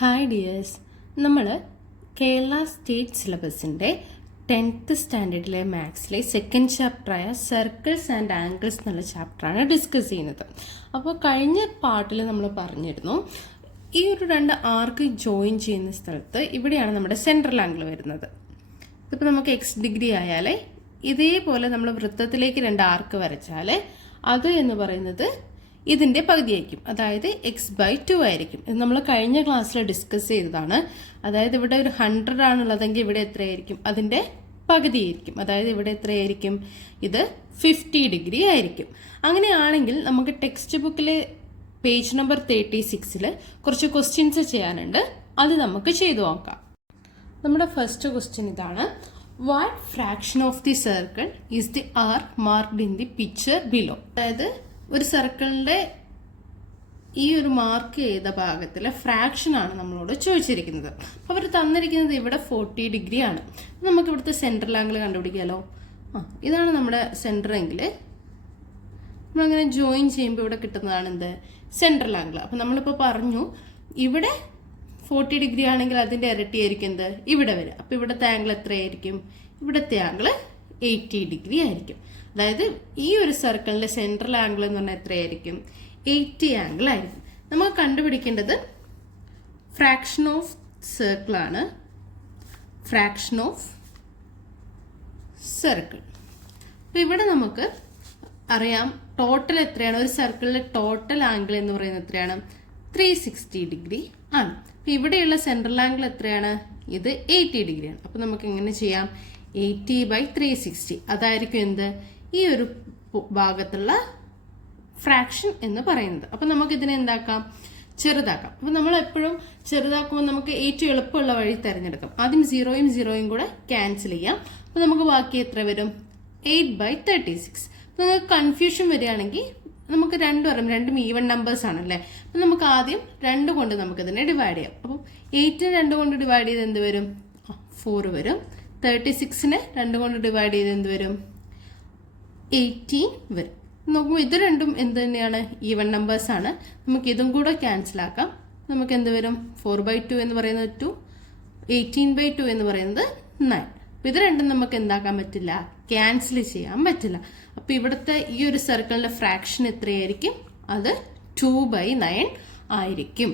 Hi dears, നമ്മൾ Kerala state സിലബസിൻ്റെ 10th സ്റ്റാൻഡേർഡിലെ മാത്സിലെ സെക്കൻഡ് ചാപ്റ്ററായ സർക്കിൾസ് ആൻഡ് ആംഗിൾസ് എന്നുള്ള ചാപ്റ്ററാണ് ഡിസ്കസ് ചെയ്യുന്നത്. അപ്പോൾ കഴിഞ്ഞ പാർട്ടിൽ നമ്മൾ പറഞ്ഞിരുന്നു, ഈ ഒരു രണ്ട് ആർക്ക് ജോയിൻ ചെയ്യുന്ന സ്ഥലത്ത് ഇവിടെയാണ് നമ്മുടെ സെൻട്രൽ ആംഗിൾ വരുന്നത്. ഇതിപ്പോൾ നമുക്ക് x ഡിഗ്രി ആയാൽ ഇതേപോലെ നമ്മൾ വൃത്തത്തിലേക്ക് രണ്ട് ആർക്ക് വരച്ചാൽ അത് എന്ന് പറയുന്നത് ഇതിൻ്റെ പകുതിയായിരിക്കും, അതായത് x/2 ആയിരിക്കും. ഇത് നമ്മൾ കഴിഞ്ഞ ക്ലാസ്സിൽ ഡിസ്കസ് ചെയ്തതാണ്. അതായത് ഇവിടെ ഒരു 100 ആണുള്ളതെങ്കിൽ ഇവിടെ എത്രയായിരിക്കും? അതിൻ്റെ പകുതിയായിരിക്കും. അതായത് ഇവിടെ എത്രയായിരിക്കും? ഇത് 50 ഡിഗ്രി ആയിരിക്കും. അങ്ങനെയാണെങ്കിൽ നമുക്ക് ടെക്സ്റ്റ് ബുക്കിലെ പേജ് നമ്പർ 36 കുറച്ച് ക്വസ്റ്റ്യൻസ് ചെയ്യാനുണ്ട്. അത് നമുക്ക് ചെയ്തു നോക്കാം. നമ്മുടെ ഫസ്റ്റ് ക്വസ്റ്റ്യൻ ഇതാണ്: what fraction of the circle is the arc marked in the picture below? അതായത് ഒരു സർക്കിളിൻ്റെ ഈ ഒരു മാർക്ക് ചെയ്ത ഭാഗത്തിലെ ഫ്രാക്ഷൻ ആണ് നമ്മളോട് ചോദിച്ചിരിക്കുന്നത്. അപ്പോൾ അവർ തന്നിരിക്കുന്നത് ഇവിടെ 40 ഡിഗ്രി ആണ്. നമുക്ക് ഇവിടുത്തെ സെൻട്രൽ ആംഗിൾ കണ്ടുപിടിക്കാമല്ലോ. ഇതാണ് നമ്മുടെ സെൻട്രൽ എങ്കിൽ നമ്മളങ്ങനെ ജോയിൻ ചെയ്യുമ്പോൾ ഇവിടെ കിട്ടുന്നതാണ് എന്ത്? Central angle. അപ്പോൾ നമ്മളിപ്പോൾ പറഞ്ഞു ഇവിടെ 40 ഡിഗ്രി ആണെങ്കിൽ അതിൻ്റെ ഇരട്ടിയായിരിക്കും എന്ത്? ഇവിടെ വരിക. അപ്പോൾ ഇവിടുത്തെ ആംഗിൾ എത്രയായിരിക്കും? ഇവിടുത്തെ ആംഗിൾ 80 ഡിഗ്രി ആയിരിക്കും. അതായത് ഈ ഒരു സർക്കിളിന്റെ സെൻട്രൽ ആംഗിൾ എന്ന് പറഞ്ഞാൽ എത്രയായിരിക്കും? 80 ആംഗിൾ ആയിരിക്കും. നമുക്ക് കണ്ടുപിടിക്കേണ്ടത് ഫ്രാക്ഷൻ ഓഫ് സർക്കിൾ ആണ്. Fraction of circle. അപ്പൊ ഇവിടെ നമുക്ക് അറിയാം ടോട്ടൽ എത്രയാണ്? ഒരു സർക്കിളിലെ ടോട്ടൽ ആംഗിൾ എന്ന് പറയുന്നത് എത്രയാണ്? 360 ഡിഗ്രി ആണ്. അപ്പൊ ഇവിടെയുള്ള സെൻട്രൽ ആംഗിൾ എത്രയാണ്? ഇത് 80 ഡിഗ്രിയാണ്. അപ്പൊ നമുക്ക് എങ്ങനെ ചെയ്യാം? 80/360 അതായിരിക്കും എന്ത്? ഈ ഒരു ഭാഗത്തുള്ള ഫ്രാക്ഷൻ എന്ന് പറയുന്നത്. അപ്പം നമുക്ക് ഇതിനെ എന്താക്കാം? ചെറുതാക്കാം. അപ്പം നമ്മൾ എപ്പോഴും ചെറുതാക്കുമ്പോൾ നമുക്ക് ഏറ്റവും എളുപ്പമുള്ള വഴി തിരഞ്ഞെടുക്കാം. ആദ്യം 0യും കൂടെ ക്യാൻസൽ ചെയ്യാം. അപ്പം നമുക്ക് ബാക്കി എത്ര വരും? 8/36. നിങ്ങൾക്ക് കൺഫ്യൂഷൻ വരികയാണെങ്കിൽ നമുക്ക് രണ്ടും ഈവൻ നമ്പേഴ്സ് ആണല്ലേ. അപ്പം നമുക്ക് ആദ്യം 2 കൊണ്ട് നമുക്കിതിനെ ഡിവൈഡ് ചെയ്യാം. അപ്പം 8നെ 2 കൊണ്ട് ഡിവൈഡ് ചെയ്ത് എന്ത് വരും? 4 വരും. 36നെ 2 കൊണ്ട് ഡിവൈഡ് ചെയ്ത് എന്ത് വരും? 18 വരും. നോക്കുമ്പോൾ ഇത് രണ്ടും എന്ത് തന്നെയാണ്? ഈവൻ നമ്പേഴ്സ് ആണ്. നമുക്ക് ഇതും കൂടെ ക്യാൻസൽ ആക്കാം. നമുക്ക് എന്ത് വരും? 4/2 എന്ന് പറയുന്നത് 2, 18/2 എന്ന് പറയുന്നത് 9. അപ്പം ഇത് രണ്ടും നമുക്ക് എന്താക്കാൻ പറ്റില്ല? ക്യാൻസൽ ചെയ്യാൻ പറ്റില്ല. അപ്പം ഇവിടുത്തെ ഈ ഒരു സർക്കിളിന്റെ ഫ്രാക്ഷൻ എത്രയായിരിക്കും? അത് 2/9 ആയിരിക്കും.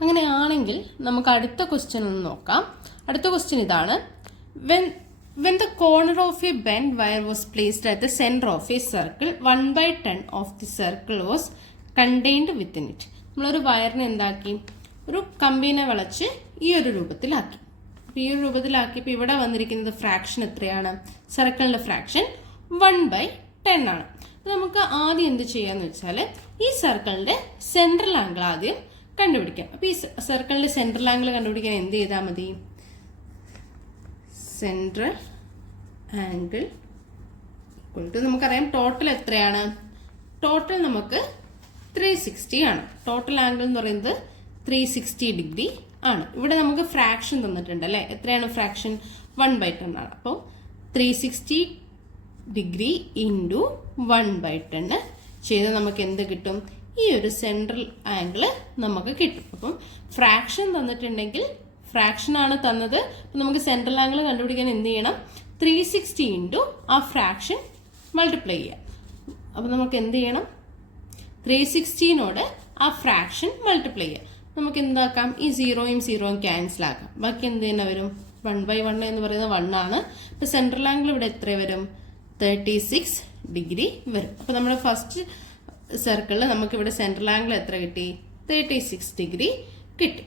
അങ്ങനെയാണെങ്കിൽ നമുക്ക് അടുത്ത ക്വസ്റ്റ്യൻ ഒന്ന് നോക്കാം. അടുത്ത ക്വസ്റ്റ്യൻ ഇതാണ്: When the corner of a bent wire was placed at the center of a circle, 1/10 of the circle was contained within it. നമ്മളൊരു വയറിനെ എന്താക്കി? ഒരു കമ്പിനെ വളച്ച് ഈ ഒരു രൂപത്തിലാക്കി. അപ്പോൾ ഈ ഒരു രൂപത്തിലാക്കിയപ്പോൾ ഇവിടെ വന്നിരിക്കുന്നത് ഫ്രാക്ഷൻ എത്രയാണ്? സർക്കിളിന്റെ ഫ്രാക്ഷൻ 1/10 ആണ്. അപ്പോൾ നമുക്ക് ആദ്യം എന്ത് ചെയ്യാന്ന് വെച്ചാൽ ഈ സർക്കിളിന്റെ സെൻട്രൽ ആംഗിൾ ആദ്യം കണ്ടുപിടിക്കാം. അപ്പോൾ ഈ സർക്കിളിന്റെ സെൻട്രൽ ആംഗിൾ കണ്ടുപിടിക്കാൻ എന്ത് ചെയ്താൽ മതി? സെൻട്രൽ ആംഗിൾ ഈക്വൽ ടു നമുക്കറിയാം ടോട്ടൽ എത്രയാണ്? ടോട്ടൽ നമുക്ക് 360 ആണ്. ടോട്ടൽ ആംഗിൾ എന്ന് പറയുന്നത് 360 ഡിഗ്രി ആണ്. ഇവിടെ നമുക്ക് ഫ്രാക്ഷൻ തന്നിട്ടുണ്ട് അല്ലേ? എത്രയാണ് ഫ്രാക്ഷൻ? 1/10 ആണ്. അപ്പോൾ 360 ഡിഗ്രി ഇൻറ്റു 1/10 ചെയ്ത് നമുക്ക് എന്ത് കിട്ടും? ഈ ഒരു സെൻട്രൽ ആംഗിൾ നമുക്ക് കിട്ടും. അപ്പം ഫ്രാക്ഷൻ തന്നിട്ടുണ്ടെങ്കിൽ ഫ്രാക്ഷൻ ആണ് തന്നത്. അപ്പം നമുക്ക് സെൻട്രൽ ആംഗിൾ കണ്ടുപിടിക്കാൻ എന്ത് ചെയ്യണം? 360 ഇൻറ്റു ആ ഫ്രാക്ഷൻ മൾട്ടിപ്ലൈ ചെയ്യാം. അപ്പം നമുക്ക് എന്ത് ചെയ്യണം? 360നോട് ആ ഫ്രാക്ഷൻ മൾട്ടിപ്ലൈ ചെയ്യാം. നമുക്ക് എന്താക്കാം? ഈ 0യും ക്യാൻസൽ ആക്കാം. ബാക്കി എന്ത് തന്നെ വരും? 1/1 എന്ന് പറയുന്നത് 1 ആണ്. അപ്പം സെൻട്രൽ ആംഗിൾ ഇവിടെ എത്ര വരും? 36 ഡിഗ്രി വരും. അപ്പം നമ്മുടെ ഫസ്റ്റ് സർക്കിളിൽ നമുക്ക് ഇവിടെ സെൻട്രൽ ആംഗിൾ എത്ര കിട്ടി? 36 ഡിഗ്രി കിട്ടി.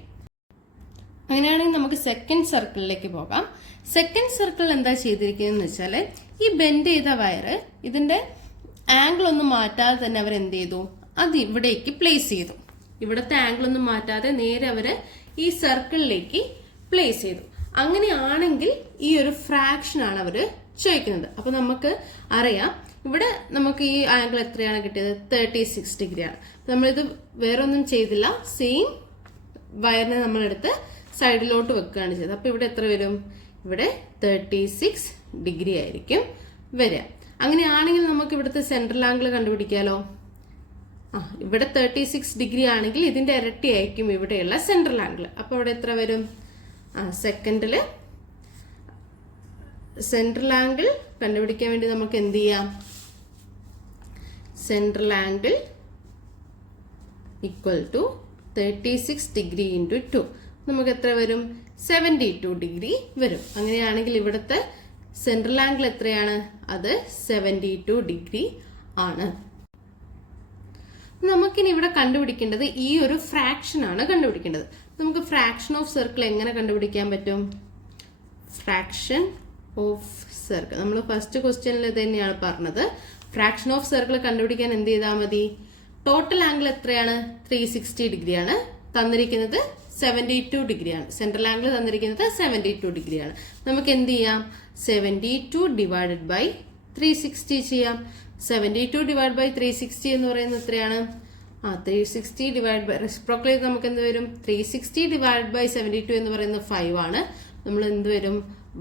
അങ്ങനെയാണെങ്കിൽ നമുക്ക് സെക്കൻഡ് സർക്കിളിലേക്ക് പോകാം. സെക്കൻഡ് സർക്കിൾ എന്താ ചെയ്തിരിക്കുന്നതെന്ന് വെച്ചാൽ ഈ ബെൻഡ് ചെയ്ത വയറ് ഇതിന്റെ ആംഗിൾ ഒന്നും മാറ്റാതെ തന്നെ അവർ എന്ത് ചെയ്തു? അത് ഇവിടേക്ക് പ്ലേസ് ചെയ്തു. ഇവിടുത്തെ ആംഗിൾ ഒന്നും മാറ്റാതെ നേരെ അവര് ഈ സർക്കിളിലേക്ക് പ്ലേസ് ചെയ്തു. അങ്ങനെയാണെങ്കിൽ ഈ ഒരു ഫ്രാക്ഷൻ ആണ് അവര് ചോദിക്കുന്നത്. അപ്പൊ നമുക്ക് അറിയാം ഇവിടെ നമുക്ക് ഈ ആംഗിൾ എത്രയാണ് കിട്ടിയത്? 36 ഡിഗ്രിയാണ്. നമ്മളിത് വേറൊന്നും ചെയ്തില്ല, സെയിം വയറിനെ നമ്മളെടുത്ത് സൈഡിലോട്ട് വെക്കുകയാണ് ചെയ്തത്. അപ്പൊ ഇവിടെ എത്ര വരും? ഇവിടെ 36 ഡിഗ്രി ആയിരിക്കും വരിക. അങ്ങനെയാണെങ്കിൽ നമുക്ക് ഇവിടുത്തെ സെൻട്രൽ ആംഗിൾ കണ്ടുപിടിക്കാലോ. ഇവിടെ 36 ഡിഗ്രി ആണെങ്കിൽ ഇതിന്റെ ഇരട്ടി ആയിരിക്കും ഇവിടെയുള്ള സെൻട്രൽ ആംഗിൾ. അപ്പോൾ ഇവിടെ എത്ര വരും? സെക്കൻഡിൽ സെൻട്രൽ ആംഗിൾ കണ്ടുപിടിക്കാൻ വേണ്ടി നമുക്ക് എന്ത് ചെയ്യാം? Central angle equal to 36 degree into 2 നമുക്ക് എത്ര വരും? 72 ഡിഗ്രി വരും. അങ്ങനെയാണെങ്കിൽ ഇവിടുത്തെ സെൻട്രൽ ആംഗിൾ എത്രയാണ്? അത് 72 ഡിഗ്രി ആണ്. നമുക്കിനി ഇവിടെ കണ്ടുപിടിക്കേണ്ടത് ഈ ഒരു ഫ്രാക്ഷൻ ആണ് കണ്ടുപിടിക്കേണ്ടത്. നമുക്ക് ഫ്രാക്ഷൻ ഓഫ് സർക്കിൾ എങ്ങനെ കണ്ടുപിടിക്കാൻ പറ്റും? ഫ്രാക്ഷൻ ഓഫ് സർക്കിൾ നമ്മൾ ഫസ്റ്റ് ക്വസ്റ്റ്യനിൽ തന്നെയാണ് പറഞ്ഞത്. ഫ്രാക്ഷൻ ഓഫ് സർക്കിൾ കണ്ടുപിടിക്കാൻ എന്ത് ചെയ്താൽ മതി? ടോട്ടൽ ആംഗിൾ എത്രയാണ്? 360 ഡിഗ്രിയാണ്. തന്നിരിക്കുന്നത് 72 ഡിഗ്രിയാണ്. സെൻട്രൽ ആംഗിൾ തന്നിരിക്കുന്നത് 72 ഡിഗ്രിയാണ്. നമുക്ക് എന്ത് ചെയ്യാം? 72 ഡിവൈഡഡ് ബൈ 360 ചെയ്യാം. 72 ഡിവൈഡ് ബൈ 360 എന്ന് പറയുന്നത് എത്രയാണ്? 360 ഡിവൈഡ് ബൈ റെസിപ്രോക്കൽ ചെയ്ത് നമുക്ക് എന്ത് വരും? 360 ഡിവൈഡ് ബൈ 72 എന്ന് പറയുന്നത് 5 ആണ്. നമ്മൾ എന്ത് വരും?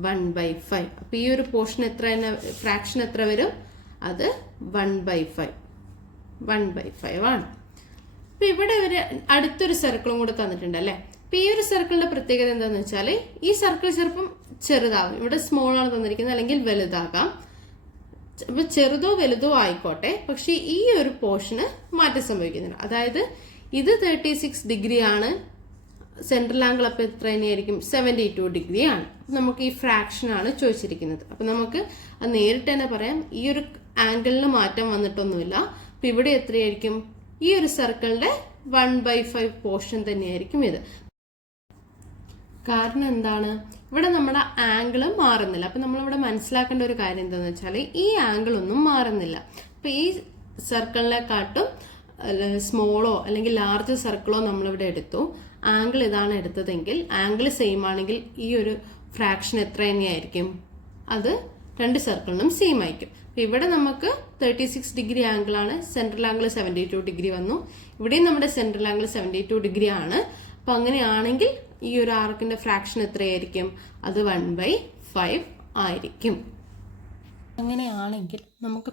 1/5. അപ്പൊ ഈ ഒരു പോർഷൻ എത്ര, ഫ്രാക്ഷൻ എത്ര വരും? അത് 1/5 ആണ്. അപ്പൊ ഇവിടെ ഒരു അടുത്തൊരു സർക്കിളും കൂടെ തന്നിട്ടുണ്ട് അല്ലെ. അപ്പൊ ഈ ഒരു സർക്കിളിന്റെ പ്രത്യേകത എന്താന്ന് വെച്ചാൽ ഈ സർക്കിൾ ചിലപ്പം ചെറുതാകും. ഇവിടെ സ്മോൾ ആണ് തന്നിരിക്കുന്നത്, അല്ലെങ്കിൽ വലുതാകാം. അപ്പൊ ചെറുതോ വലുതോ ആയിക്കോട്ടെ, പക്ഷെ ഈ ഒരു പോർഷന് മാറ്റം സംഭവിക്കുന്നില്ല. അതായത് ഇത് 36 ഡിഗ്രി ആണ്, സെൻട്രൽ ആംഗിൾ അപ്പൊ എത്ര തന്നെയായിരിക്കും? 72 ഡിഗ്രി ആണ്. നമുക്ക് ഈ ഫ്രാക്ഷൻ ആണ് ചോദിച്ചിരിക്കുന്നത്. അപ്പൊ നമുക്ക് അത് നേരിട്ട് തന്നെ പറയാം, ഈ ഒരു ആംഗിളിന് മാറ്റം വന്നിട്ടൊന്നുമില്ല. അപ്പൊ ഇവിടെ എത്രയായിരിക്കും? ഈ ഒരു സർക്കിളിന്റെ 1/5 പോർഷൻ തന്നെയായിരിക്കും ഇത്. കാരണം എന്താണ്? ഇവിടെ നമ്മുടെ ആംഗിൾ മാറുന്നില്ല. അപ്പൊ നമ്മളിവിടെ മനസ്സിലാക്കേണ്ട ഒരു കാര്യം എന്താണെന്ന് വെച്ചാൽ ഈ ആംഗിൾ ഒന്നും മാറുന്നില്ല. അപ്പൊ ഈ സർക്കിളിനെക്കാട്ടും സ്മോളോ അല്ലെങ്കിൽ ലാർജ് സർക്കിളോ നമ്മളിവിടെ എടുത്തു. ആംഗിൾ ഇതാണ് എടുത്തതെങ്കിൽ ആംഗിൾ സെയിം ആണെങ്കിൽ ഈ ഒരു ഫ്രാക്ഷൻ എത്ര തന്നെയായിരിക്കും? അത് രണ്ട് സർക്കിളിനും സെയിം ആയിരിക്കും. ഇവിടെ നമുക്ക് 36 ഡിഗ്രി ആംഗിൾ ആണ്, സെൻട്രൽ ആംഗിൾ 72 ഡിഗ്രി വന്നു. ഇവിടെയും നമ്മുടെ സെൻട്രൽ ആംഗിൾ 72 ഡിഗ്രി ആണ്. അപ്പൊ അങ്ങനെയാണെങ്കിൽ ഈ ഒരു ആർക്കിന്റെ ഫ്രാക്ഷൻ എത്രയായിരിക്കും? അത് 1/5 ആയിരിക്കും. അങ്ങനെയാണെങ്കിൽ നമുക്ക്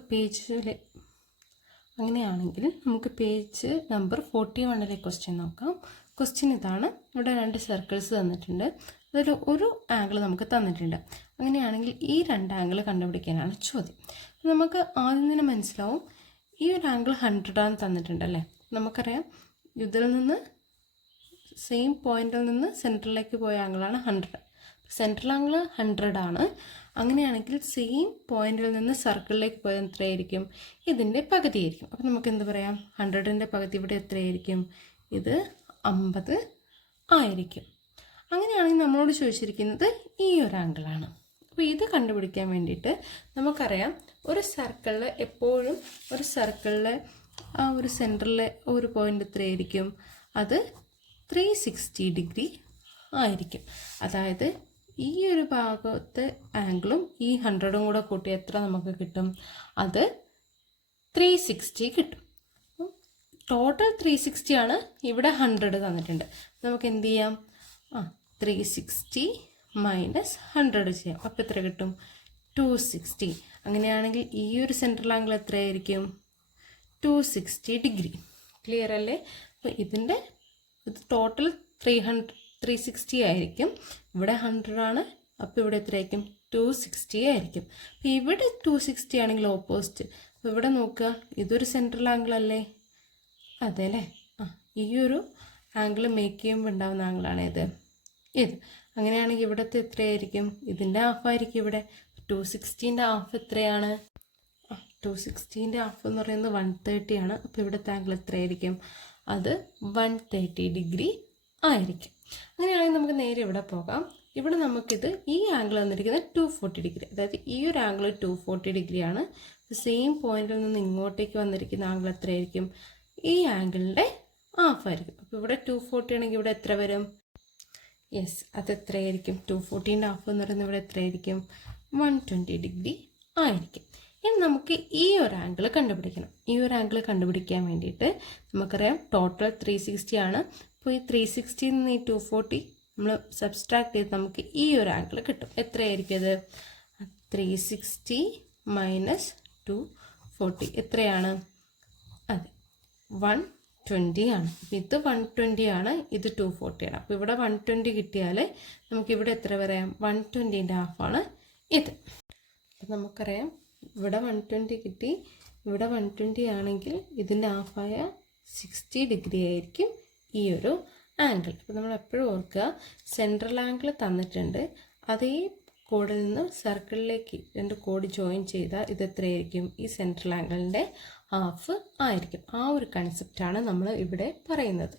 പേജ് നമ്പർ 41 ക്വസ്റ്റ്യൻ നോക്കാം. ക്വസ്റ്റ്യൻ ഇതാണ്. ഇവിടെ രണ്ട് സർക്കിൾസ് തന്നിട്ടുണ്ട്. അതിൽ ഒരു ആംഗിൾ നമുക്ക് തന്നിട്ടുണ്ട്. അങ്ങനെയാണെങ്കിൽ ഈ രണ്ട് ആംഗിൾ കണ്ടുപിടിക്കാനാണ് ചോദ്യം. നമുക്ക് ആദ്യം തന്നെ മനസ്സിലാവും ഈ ഒരു ആംഗിൾ 100 ആണ് തന്നിട്ടുണ്ടല്ലേ. നമുക്കറിയാം ഇതിൽ നിന്ന് സെയിം പോയിന്റിൽ നിന്ന് സെൻട്രലിലേക്ക് പോയ ആംഗിളാണ് 100. സെൻട്രൽ ആംഗിൾ 100 ആണ്. അങ്ങനെയാണെങ്കിൽ സെയിം പോയിന്റിൽ നിന്ന് സർക്കിളിലേക്ക് പോയത് എത്രയായിരിക്കും? ഇതിൻ്റെ പകുതിയായിരിക്കും. അപ്പം നമുക്ക് എന്ത് പറയാം? 100ന്റെ പകുതി ഇവിടെ എത്രയായിരിക്കും? ഇത് 50 ആയിരിക്കും. അങ്ങനെയാണെങ്കിൽ നമ്മളോട് ചോദിച്ചിരിക്കുന്നത് ഈ ഒരു ആംഗിളാണ്. അപ്പോൾ ഇത് കണ്ടുപിടിക്കാൻ വേണ്ടിയിട്ട് നമുക്കറിയാം ഒരു സർക്കിളിൽ എപ്പോഴും ഒരു സർക്കിളിൽ ആ ഒരു സെൻറ്ററിലെ ഒരു പോയിന്റ് എത്രയായിരിക്കും? അത് 360 ഡിഗ്രി ആയിരിക്കും. അതായത് ഈ ഒരു ഭാഗത്തെ ആംഗിളും ഈ 100ഉം കൂടെ കൂട്ടി എത്ര നമുക്ക് കിട്ടും? അത് 360 കിട്ടും. ടോട്ടൽ 360 ആണ്. ഇവിടെ 100 തന്നിട്ടുണ്ട്. നമുക്ക് എന്ത് ചെയ്യാം? 360 മൈനസ് 100 ചെയ്യാം. അപ്പോൾ എത്ര കിട്ടും? 260. അങ്ങനെയാണെങ്കിൽ ഈ ഒരു സെൻട്രൽ ആംഗിൾ എത്രയായിരിക്കും? 260 ഡിഗ്രി. ക്ലിയർ അല്ലേ? അപ്പോൾ ഇത് ടോട്ടൽ 360 ആയിരിക്കും. ഇവിടെ 100 ആണ്. അപ്പോൾ ഇവിടെ എത്രയായിരിക്കും? 260 ആയിരിക്കും. അപ്പോൾ ഇവിടെ 260 ആണെങ്കിൽ ഓപ്പോസിറ്റ്. അപ്പോൾ ഇവിടെ നോക്കുക, ഇതൊരു സെൻട്രൽ ആംഗിൾ അല്ലേ? അതെ അല്ലേ? ഈ ഒരു ആംഗിൾ മേക്ക് ചെയ്യുമ്പോൾ ഉണ്ടാകുന്ന ആംഗിളാണ് ഇത്. അങ്ങനെയാണെങ്കിൽ ഇവിടുത്തെ എത്രയായിരിക്കും? ഇതിൻ്റെ ഹാഫ് ആയിരിക്കും ഇവിടെ. 260ൻ്റെ ഹാഫ് എത്രയാണ്? 260ൻ്റെ ഹാഫ് എന്ന് പറയുന്നത് 130 ആണ്. അപ്പോൾ ഇവിടുത്തെ ആംഗിൾ എത്രയായിരിക്കും? അത് 130 ഡിഗ്രി ആയിരിക്കും. അങ്ങനെയാണെങ്കിൽ നമുക്ക് നേരെ ഇവിടെ പോകാം. ഇവിടെ നമുക്കിത് ഈ ആംഗിൾ വന്നിരിക്കുന്നത് 240 ഡിഗ്രി. അതായത് ഈ ഒരു ആംഗിൾ 240 ഡിഗ്രിയാണ്. സെയിം പോയിന്റിൽ നിന്ന് ഇങ്ങോട്ടേക്ക് വന്നിരിക്കുന്ന ആംഗിൾ എത്രയായിരിക്കും? ഈ ആംഗിളിൻ്റെ ഹാഫ് ആയിരിക്കും. അപ്പോൾ ഇവിടെ 240 ആണെങ്കിൽ ഇവിടെ എത്ര വരും? യെസ്, അത് എത്രയായിരിക്കും? 240ൻ്റെ ഹാഫ് എന്ന് പറയുന്നത് ഇവിടെ എത്രയായിരിക്കും? 120 ഡിഗ്രി ആയിരിക്കും. ഇനി നമുക്ക് ഈ ഒരു ആംഗിൾ കണ്ടുപിടിക്കണം. ഈ ഒരു ആംഗിൾ കണ്ടുപിടിക്കാൻ വേണ്ടിയിട്ട് നമുക്കറിയാം ടോട്ടൽ 360 ആണ്. അപ്പോൾ ഈ 360 നിന്ന് ഈ 240 നമ്മൾ സബ്സ്ട്രാക്ട് ചെയ്ത് നമുക്ക് ഈ ഒരു ആംഗിൾ കിട്ടും. എത്രയായിരിക്കും അത്? 360 മൈനസ് 240 എത്രയാണ്? അതെ, 120 ആണ്. അപ്പോൾ ഇത് 120 ആണ്, ഇത് 240 ആണ്. അപ്പോൾ ഇവിടെ 120 കിട്ടിയാൽ നമുക്കിവിടെ എത്ര പറയാം? 120ൻ്റെ ഹാഫാണ് ഇത്. അപ്പോൾ നമുക്കറിയാം ഇവിടെ 120 കിട്ടി, ഇവിടെ 120 ആണെങ്കിൽ ഇതിൻ്റെ ഹാഫായ 60 ഡിഗ്രി ആയിരിക്കും ഈ ഒരു ആംഗിൾ. അപ്പോൾ നമ്മൾ എപ്പോഴും ഓർക്കുക, സെൻട്രൽ ആംഗിൾ തന്നിട്ടുണ്ട്, അതേ കോഡിൽ നിന്ന് സർക്കിളിലേക്ക് 2 കോഡ് ജോയിൻ ചെയ്താൽ ഇത് എത്രയായിരിക്കും? ഈ സെൻട്രൽ ആംഗിളിൻ്റെ ഹാഫ് ആയിരിക്കും. ആ ഒരു കൺസെപ്റ്റാണ് നമ്മൾ ഇവിടെ പറയുന്നത്.